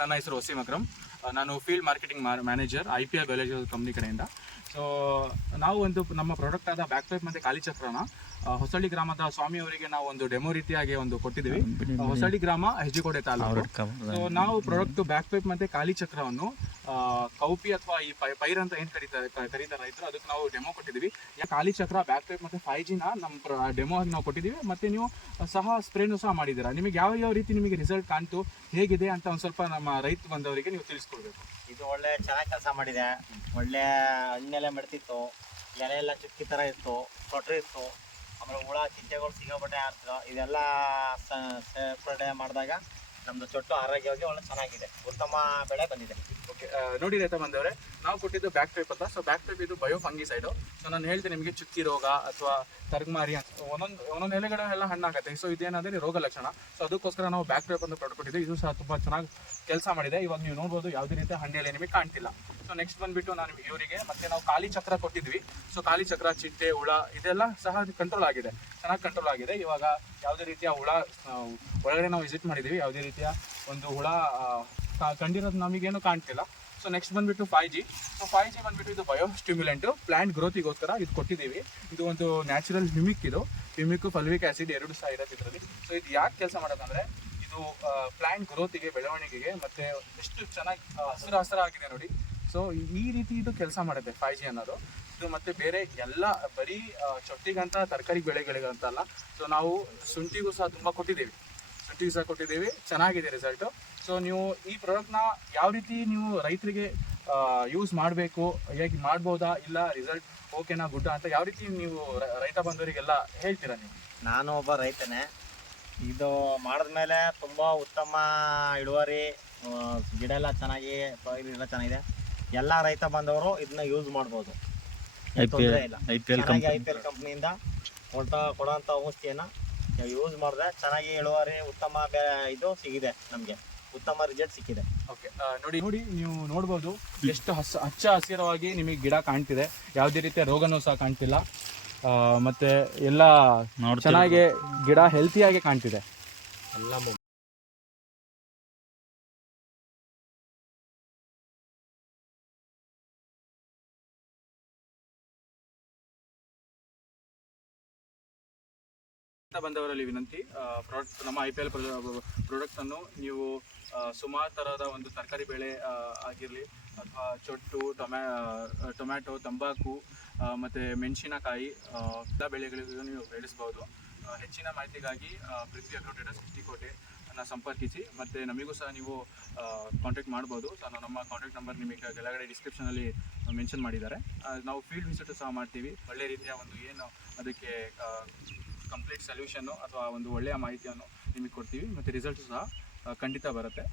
ನನ್ನ ಹೆಸರು ವಸೀಮ್ ಅಕ್ರಮ್. ನಾನು field marketing manager I P biological company ಕಡೆಯಿಂದ. ಸೊ ನಾವು ಒಂದು ನಮ್ಮ ಪ್ರಾಡಕ್ಟ್ ಆದ ಬ್ಯಾಕ್ ಪೈಪ್ ಮತ್ತು ಖಾಲಿ ಚಕ್ರನ ಹೊಸಳ್ಳಿ ಗ್ರಾಮದ ಸ್ವಾಮಿ ಅವರಿಗೆ ನಾವು ಒಂದು ಡೆಮೋ ರೀತಿಯಾಗಿ ಒಂದು ಕೊಟ್ಟಿದ್ದೀವಿ. ಹೊಸಳ್ಳಿ ಗ್ರಾಮ ಹೆಜ್ಜಿಕೋಟೆ ತಾಲೂಕು. ಸೊ ನಾವು ಪ್ರಾಡಕ್ಟ್ ಬ್ಯಾಕ್ ಪೈಪ್ ಮತ್ತೆ ಖಾಲಿ ಚಕ್ರವನ್ನು ಕೌಪಿ ಅಥವಾ ಈ ಪೈ ಪೈರ್ ಅಂತ ಏನ್ ಕರೀತಾರೆ ಕರೀತಾರೆ ರೈತರು ಅದಕ್ಕೆ ನಾವು ಡೆಮೋ ಕೊಟ್ಟಿದ್ದೀವಿ ಖಾಲಿ ಚಕ್ರ ಬ್ಯಾಕ್ ಟೈಪ್ ಮತ್ತೆ ಫೈವ್ ಜಿನ ನಮ್ಮ ಡೆಮೋ ಆಗಿ ನಾವು ಕೊಟ್ಟಿದ್ದೀವಿ ಮತ್ತೆ ನೀವು ಸಹ ಸ್ಪ್ರೇನು ಸಹ ಮಾಡಿದ್ದೀರಾ ನಿಮಗೆ ಯಾವ ಯಾವ ರೀತಿ ನಿಮಗೆ ರಿಸಲ್ಟ್ ಕಾಣ್ತು, ಹೇಗಿದೆ ಅಂತ ಒಂದು ಸ್ವಲ್ಪ ನಮ್ಮ ರೈತ ಬಂದವರಿಗೆ ನೀವು ತಿಳಿಸ್ಕೊಡ್ಬೇಕು. ಇದು ಒಳ್ಳೆ ಚೆನ್ನಾಗಿ ಕೆಲಸ ಮಾಡಿದೆ. ಒಳ್ಳೆ ಹಣ್ಣೆಲ್ಲ ಮೆಡ್ತಿತ್ತು. ಎಲೆ ಎಲ್ಲ ಚುಕ್ಕಿ ಥರ ಇತ್ತು. ತೊಟ್ರಿ ಇತ್ತು. ಆಮೇಲೆ ಹುಳ, ಚಿಂತೆಗಳು ಸಿಗೋಬಟ್ಟೆ ಆಡ್ತಿರೋ ಇದೆಲ್ಲ ಸೇರ್ಪಡೆ ಮಾಡಿದಾಗ ನಮ್ಮದು ಚೊಟ್ಟು ಆರೋಗ್ಯವಾಗಿ ಒಳ್ಳೆ ಚೆನ್ನಾಗಿದೆ. ಉತ್ತಮ ಬೆಳೆ ಬಂದಿದೆ. ನೋಡಿ ರೈತ ಬಂದವರೆ, ನಾವು ಕೊಟ್ಟಿದ್ದು ಬ್ಯಾಕ್ ಟೈಪ್ ಅಂತ. ಸೊ ಬ್ಯಾಕ್ ಟೈಪ್ ಇದು ಬಯೋ ಫಂಗಿಸೈಡು ಸೊ ನಾನು ಹೇಳ್ತೀನಿ ನಿಮಗೆ ಚುಕ್ಕಿ ರೋಗ ಅಥವಾ ತರ್ಗಮಾರಿ ಅಂತ. ಒಂದೊಂದು ಒಂದೊಂದು ಹಣ್ಣು ಹಣ್ಣಾಗುತ್ತೆ. ಸೊ ಇದೇನಾದ್ರೆ ರೋಗ ಲಕ್ಷಣ. ಸೊ ಅದಕ್ಕೋಸ್ಕರ ನಾವು ಬ್ಯಾಕ್ ಟೈಪ್ ಅಂತ ಪ್ರಾಡಕ್ಟ್ ಇದು ಸಹ ತುಂಬ ಚೆನ್ನಾಗಿ ಕೆಲಸ ಮಾಡಿದೆ. ಇವಾಗ ನೀವು ನೋಡ್ಬೋದು ಯಾವುದೇ ರೀತಿಯ ಹಣ್ಣೆಲೆ ನಿಮಗೆ ಕಾಣ್ತಿಲ್ಲ. ಸೊ ನೆಕ್ಸ್ಟ್ ಬಂದ್ಬಿಟ್ಟು ನಾನು ಇವರಿಗೆ ಮತ್ತೆ ನಾವು ಖಾಲಿ ಚಕ್ರ ಕೊಟ್ಟಿದ್ವಿ. ಸೊ ಖಾಲಿ ಚಕ್ರ, ಚಿಟ್ಟೆ, ಹುಳ ಇದೆಲ್ಲ ಸಹ ಕಂಟ್ರೋಲ್ ಆಗಿದೆ. ಚೆನ್ನಾಗಿ ಕಂಟ್ರೋಲ್ ಆಗಿದೆ. ಇವಾಗ ಯಾವುದೇ ರೀತಿಯ ಹುಳ ಒಳಗಡೆ ನಾವು ವಿಸಿಟ್ ಮಾಡಿದ್ದೀವಿ ಯಾವುದೇ ರೀತಿಯ ಒಂದು ಹುಳ ಕಂಡಿರೋದು ನಮಗೇನು ಕಾಣ್ತಿಲ್ಲ. ಸೊ ನೆಕ್ಸ್ಟ್ ಬಂದ್ಬಿಟ್ಟು five G so five G ಬಂದ್ಬಿಟ್ಟು ಇದು ಬಯೋ ಸ್ಟಿಮ್ಯುಲೆಂಟು ಪ್ಲಾಂಟ್ ಗ್ರೋತಿಗೋಸ್ಕರ ಇದು ಕೊಟ್ಟಿದ್ದೀವಿ. ಇದು ಒಂದು ನ್ಯಾಚುರಲ್ ಹಿಮಿಕ್ ಇದು. ಹ್ಯೂಮಿಕ್ ಫಲ್ವಿಕ್ ಆಸಿಡ್ ಎರಡು ಸಹ ಇರೋದು ಇದರಲ್ಲಿ. ಸೊ ಇದು ಯಾಕೆ ಕೆಲಸ ಮಾಡೋದಂದ್ರೆ, ಇದು ಪ್ಲಾಂಟ್ ಗ್ರೋತಿಗೆ ಬೆಳವಣಿಗೆಗೆ ಮತ್ತೆ ಎಷ್ಟು ಚೆನ್ನಾಗಿ ಹಸಿರು ಹಸಿರಾಗಿದೆ ನೋಡಿ. ಸೊ ಈ ರೀತಿ ಇದು ಕೆಲಸ ಮಾಡುತ್ತೆ ಫೈವ್ ಜಿ ಅನ್ನೋದು. ಇದು ಮತ್ತೆ ಬೇರೆ ಎಲ್ಲ ಬರೀ ಚೊಟ್ಟಿಗಂತ ತರಕಾರಿ ಬೆಳೆಗಳಿಗಂತ ಅಲ್ಲ ಸೊ ನಾವು ಶುಂಠಿಗೂ ಸಹ ತುಂಬ ಕೊಟ್ಟಿದ್ದೀವಿ. ಶುಂಠಿಗೂ ಸಹ ಕೊಟ್ಟಿದ್ದೀವಿ. ಚೆನ್ನಾಗಿದೆ ರಿಸಲ್ಟು ಸೊ ನೀವು ಈ ಪ್ರಾಡಕ್ಟ್ನ ಯಾವ ರೀತಿ ನೀವು ರೈತರಿಗೆ ಯೂಸ್ ಮಾಡಬೇಕು ಹೇಗೆ ಮಾಡ್ಬೋದಾ ಇಲ್ಲ ರಿಸಲ್ಟ್ ಓಕೆನಾ ಗುಡ್ಡ ಅಂತ ಯಾವ ರೀತಿ ನೀವು ರೈತ ಬಂದವರಿಗೆಲ್ಲ ಹೇಳ್ತೀರಾ ನೀವು? ನಾನು ಒಬ್ಬ ರೈತನೇ. ಇದು ಮಾಡಿದ್ಮೇಲೆ ತುಂಬ ಉತ್ತಮ ಇಳುವರಿ ಗಿಡ ಎಲ್ಲ ಚೆನ್ನಾಗಿ ಎಲ್ಲ ಚೆನ್ನಾಗಿದೆ. ಎಲ್ಲ ರೈತ ಬಂದವರು ಇದನ್ನ ಯೂಸ್ ಮಾಡ್ಬೋದು. ತೊಂದರೆ ಇಲ್ಲ. ಐ ಪಿ ಎಲ್ ಚೆನ್ನಾಗಿ ಐ ಪಿ ಎಲ್ ಕಂಪ್ನಿಯಿಂದ ಕೊಡ್ತಾ ಕೊಡೋಂಥ ಔಷಧಿಯನ್ನ ಯೂಸ್ ಮಾಡಿದ್ರೆ ಚೆನ್ನಾಗಿ ಇಳುವರಿ ಉತ್ತಮ ಬೆ ಇದು ಸಿಗಿದೆ ನಮಗೆ. ಉತ್ತಮ ರಿಸಲ್ಟ್ ಸಿಕ್ಕಿದೆ. ಓಕೆ ನೋಡಿ ನೋಡಿ ನೀವು ನೋಡ್ಬೋದು ಎಷ್ಟು ಹಸ ಹಚ್ಚ ಹಸಿರವಾಗಿ ನಿಮಗೆ ಗಿಡ ಕಾಣ್ತಿದೆ. ಯಾವುದೇ ರೀತಿಯ ರೋಗನೂ ಸಹ ಕಾಣ್ತಿಲ್ಲ. ಆ, ಮತ್ತೆ ಎಲ್ಲ ಚೆನ್ನಾಗಿ ಗಿಡ ಹೆಲ್ತಿಯಾಗಿ ಕಾಣ್ತಿದೆ. ಎಲ್ಲ ಬಂದವರಲ್ಲಿ ವಿನಂತಿ. ಪ್ರಾಡಕ್ಟ್ ನಮ್ಮ ಐ ಪಿ ಎಲ್ ಪ್ರಾಡಕ್ಟ್ ಅನ್ನು ನೀವು ಸುಮಾರು ಥರದ ಒಂದು ತರಕಾರಿ ಬೆಳೆ ಆಗಿರಲಿ, ಅಥವಾ ಚೊಟ್ಟು ಟೊಮ್ಯಾ ಟೊಮ್ಯಾಟೊ, ತಂಬಾಕು ಮತ್ತು ಮೆಣಸಿನಕಾಯಿ ಎಲ್ಲ ಬೆಳೆಗಳಿಗೂ ನೀವು ಬೆಳೆಸ್ಬೋದು ಹೆಚ್ಚಿನ ಮಾಹಿತಿಗಾಗಿ ಪೃಥ್ವಿ ಅಗ್ರೋಟೇಟರ್ ಕೋಟೆ ಅನ್ನ ಸಂಪರ್ಕಿಸಿ, ಮತ್ತು ನಮಗೂ ಸಹ ನೀವು ಕಾಂಟ್ಯಾಕ್ಟ್ ಮಾಡ್ಬೋದು ಸೊ ನಮ್ಮ ಕಾಂಟ್ಯಾಕ್ಟ್ ನಂಬರ್ ನಿಮಗೆ ಕೆಳಗಡೆ ಡಿಸ್ಕ್ರಿಪ್ಷನಲ್ಲಿ ಮೆನ್ಷನ್ ಮಾಡಿದ್ದಾರೆ. ನಾವು ಫೀಲ್ಡ್ ವಿಸಿಟ್ ಸಹ ಮಾಡ್ತೀವಿ. ಒಳ್ಳೆ ರೀತಿಯ ಒಂದು ಏನು ಅದಕ್ಕೆ ಕಂಪ್ಲೀಟ್ ಸೊಲ್ಯೂಷನ್ನು ಅಥವಾ ಒಂದು ಒಳ್ಳೆಯ ಮಾಹಿತಿಯನ್ನು ನಿಮಗೆ ಕೊಡ್ತೀವಿ. ಮತ್ತು ರಿಸಲ್ಟ್ ಸಹ ಖಂಡಿತ ಬರುತ್ತೆ.